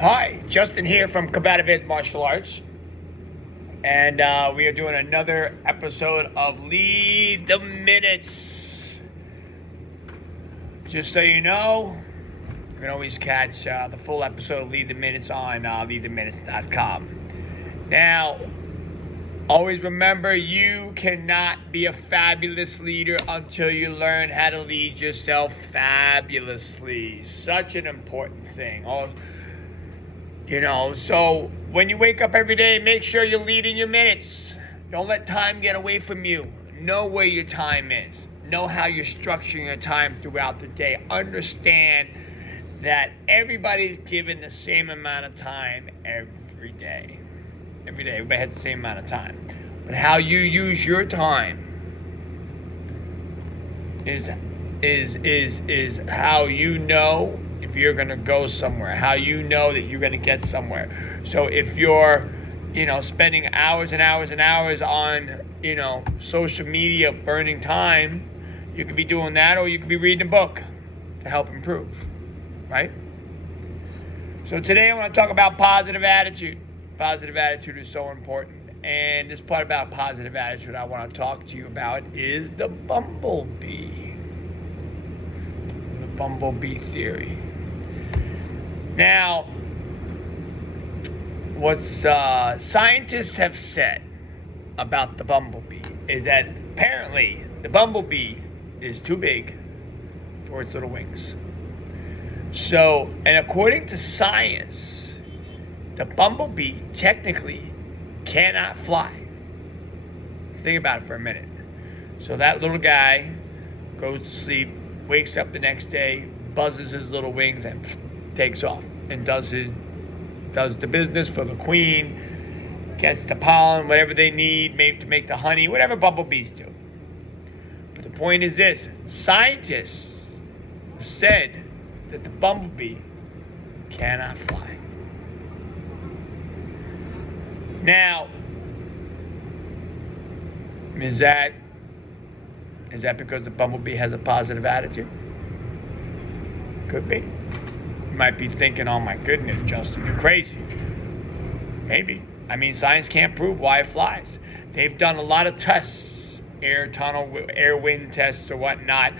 Hi, Justin here from Combative Martial Arts, and we are doing another episode of Lead the Minutes. Just so you know, you can always catch the full episode of Lead the Minutes on leadtheminutes.com. Now, always remember, you cannot be a fabulous leader until you learn how to lead yourself fabulously. Such an important thing. So when you wake up every day, make sure you're leading your minutes. Don't let time get away from you. Know where your time is. Know how you're structuring your time throughout the day. Understand that everybody's given the same amount of time every day. Everybody has the same amount of time. But how you use your time is how you know if you're going to go somewhere, how you know that you're going to get somewhere. So if you're, spending hours and hours and hours on, social media, burning time, you could be doing that, or you could be reading a book to help improve, right? So today I want to talk about positive attitude. Positive attitude is so important. And this part about positive attitude I want to talk to you about is the Bumble Bee. The Bumble Bee theory. Now, what scientists have said about the bumblebee is that apparently the bumblebee is too big for its little wings. So, and according to science, the bumblebee technically cannot fly. Think about it for a minute. So that little guy goes to sleep, wakes up the next day, buzzes his little wings, and takes off and does the business for the queen, gets the pollen, whatever they need, maybe to make the honey, whatever bumblebees do. But the point is this: scientists have said that the bumblebee cannot fly. Now, is that because the bumblebee has a positive attitude? Could be. You might be thinking, oh my goodness, Justin, you're crazy. Maybe. I mean, science can't prove why it flies. They've done a lot of tests, air wind tests or whatnot,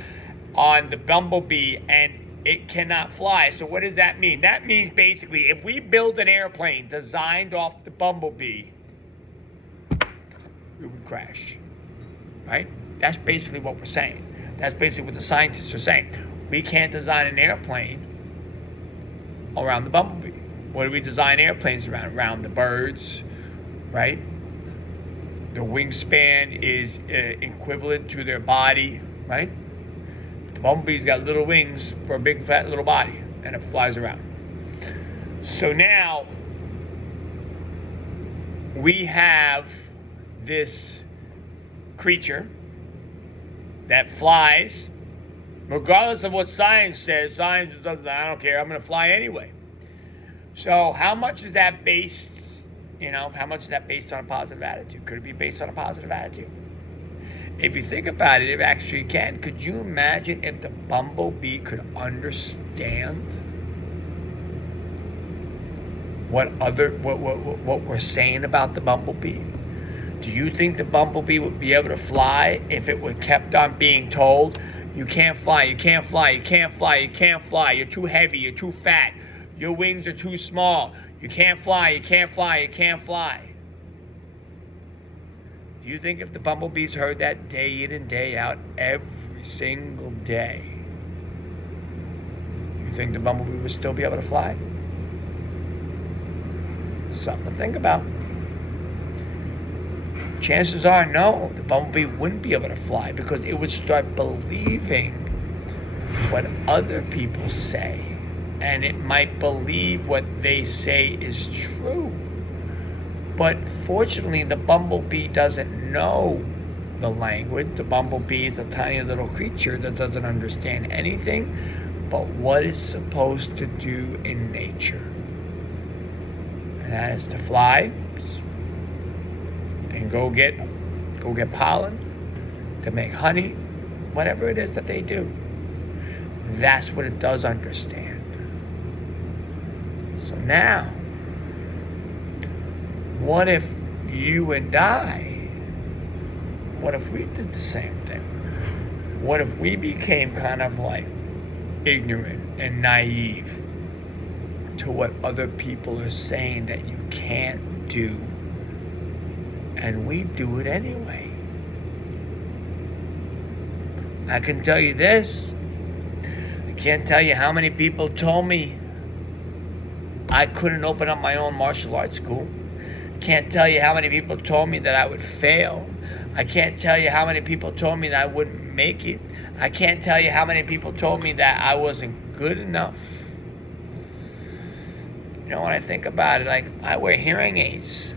on the bumblebee, and it cannot fly. So what does that mean? That means basically if we build an airplane designed off the bumblebee, we would crash, right? That's basically what we're saying. That's basically what the scientists are saying. We can't design an airplane around the bumblebee. What do we design airplanes around? Around the birds, right? The wingspan is equivalent to their body, right? The bumblebee's got little wings for a big fat little body, and it flies around. So now we have this creature that flies, regardless of what science says. Science doesn't, I don't care, I'm going to fly anyway. So how much is that based, how much is that based on a positive attitude? Could it be based on a positive attitude? If you think about it, it actually can. Could you imagine if the bumblebee could understand what we're saying about the bumblebee? Do you think the bumblebee would be able to fly if it were kept on being told, you can't fly, you can't fly, you can't fly, you can't fly, you're too heavy, you're too fat, your wings are too small, you can't fly, you can't fly, you can't fly? Do you think if the bumblebees heard that day in and day out, every single day, you think the bumblebee would still be able to fly? Something to think about. Chances are, no, the bumblebee wouldn't be able to fly because it would start believing what other people say, and it might believe what they say is true. But fortunately, the bumblebee doesn't know the language. The bumblebee is a tiny little creature that doesn't understand anything but what it's supposed to do in nature. And that is to fly and go get pollen, to make honey, whatever it is that they do. That's what it does understand. So now, what if you and I, what if we did the same thing? What if we became kind of like ignorant and naive to what other people are saying that you can't do, and we do it anyway? I can tell you this. I can't tell you how many people told me I couldn't open up my own martial arts school. Can't tell you how many people told me that I would fail. I can't tell you how many people told me that I wouldn't make it. I can't tell you how many people told me that I wasn't good enough. You know, when I think about it, like, I wear hearing aids.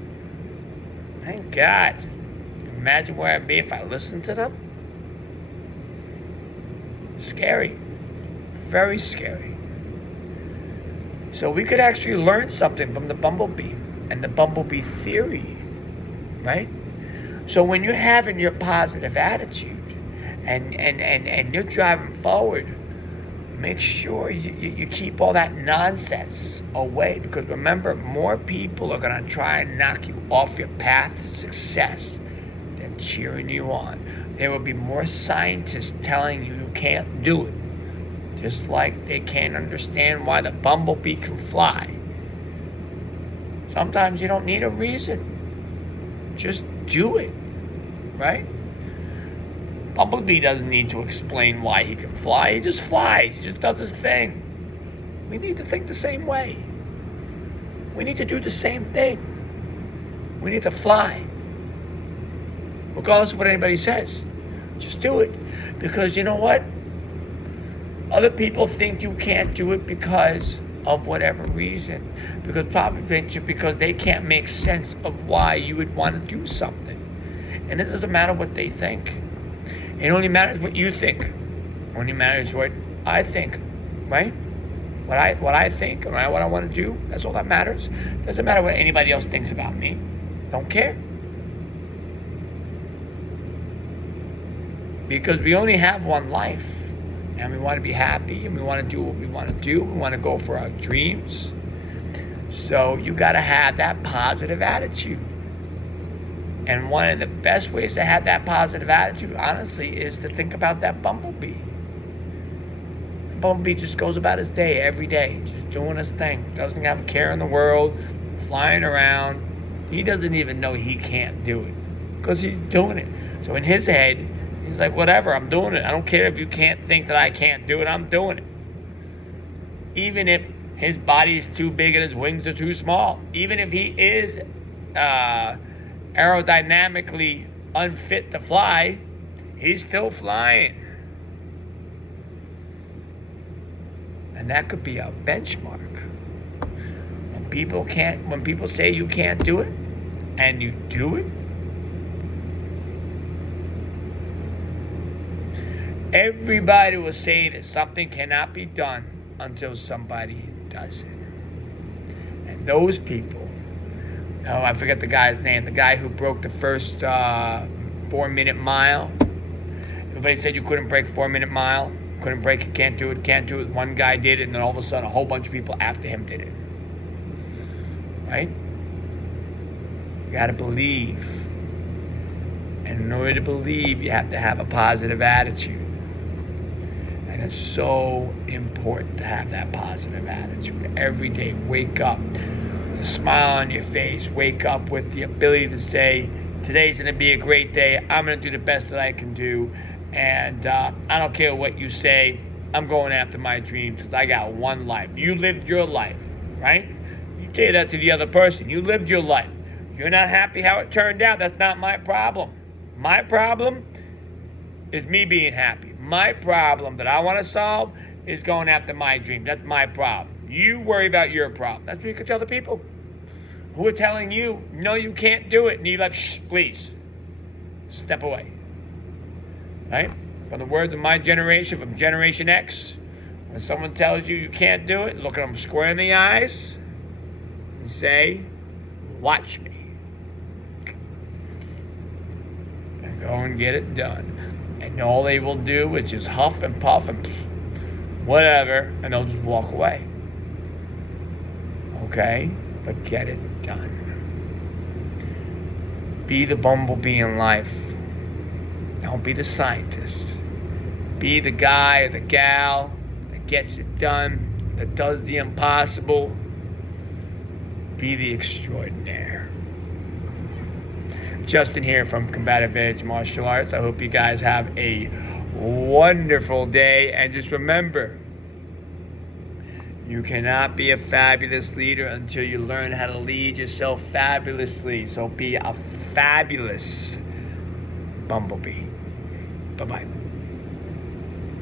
Thank God. Imagine where I'd be if I listened to them. Scary. Very scary. So we could actually learn something from the bumblebee and the bumblebee theory, right? So when you're having your positive attitude and you're driving forward, make sure you keep all that nonsense away, because remember, more people are going to try and knock you off your path to success than cheering you on. There will be more scientists telling you can't do it, just like they can't understand why the bumblebee can fly. Sometimes you don't need a reason. Just do it, right? Bumblebee doesn't need to explain why he can fly. He just flies. He just does his thing. We need to think the same way. We need to do the same thing. We need to fly. Regardless of what anybody says. Just do it. Because you know what? Other people think you can't do it because of whatever reason. Because they can't make sense of why you would want to do something. And it doesn't matter what they think. It only matters what you think. It only matters what I think, right? What I think, right? What I want to do. That's all that matters. Doesn't matter what anybody else thinks about me. Don't care. Because we only have one life. And we want to be happy, and we want to do what we want to do. We want to go for our dreams. So you got to have that positive attitude. And one of the best ways to have that positive attitude, honestly, is to think about that bumblebee. The bumblebee just goes about his day every day, just doing his thing. Doesn't have a care in the world, flying around. He doesn't even know he can't do it because he's doing it. So in his head, he's like, whatever, I'm doing it. I don't care if you can't think that I can't do it. I'm doing it. Even if his body is too big and his wings are too small. Even if he is aerodynamically unfit to fly, he's still flying. And that could be a benchmark. When people say you can't do it, and you do it, everybody will say that something cannot be done until somebody does it. And those people, I forget the guy's name, the guy who broke the first 4-minute mile. Everybody said you couldn't break 4-minute mile, couldn't break it, can't do it, can't do it. One guy did it, and then all of a sudden a whole bunch of people after him did it. Right? You gotta believe. And in order to believe, you have to have a positive attitude. And it's so important to have that positive attitude. Every day, wake up with a smile on your face. Wake up with the ability to say, today's going to be a great day. I'm going to do the best that I can do. And I don't care what you say. I'm going after my dreams because I got one life. You lived your life, right? You say that to the other person. You lived your life. You're not happy how it turned out. That's not my problem. My problem is me being happy. My problem that I want to solve is going after my dream. That's my problem. You worry about your problem. That's what you can tell the people who are telling you, no, you can't do it. And you're like, shh, please, step away. Right? From the words of my generation, from Generation X, when someone tells you you can't do it, look at them square in the eyes and say, watch me. And go and get it done. And all they will do is just huff and puff and whatever, and they'll just walk away. okay? But get it done. Be the bumblebee in life. Don't be the scientist. Be the guy or the gal that gets it done, that does the impossible. Be the extraordinaire. Justin here from Combative Edge Martial Arts. I hope you guys have a wonderful day. And just remember, you cannot be a fabulous leader until you learn how to lead yourself fabulously. So be a fabulous bumblebee. Bye-bye.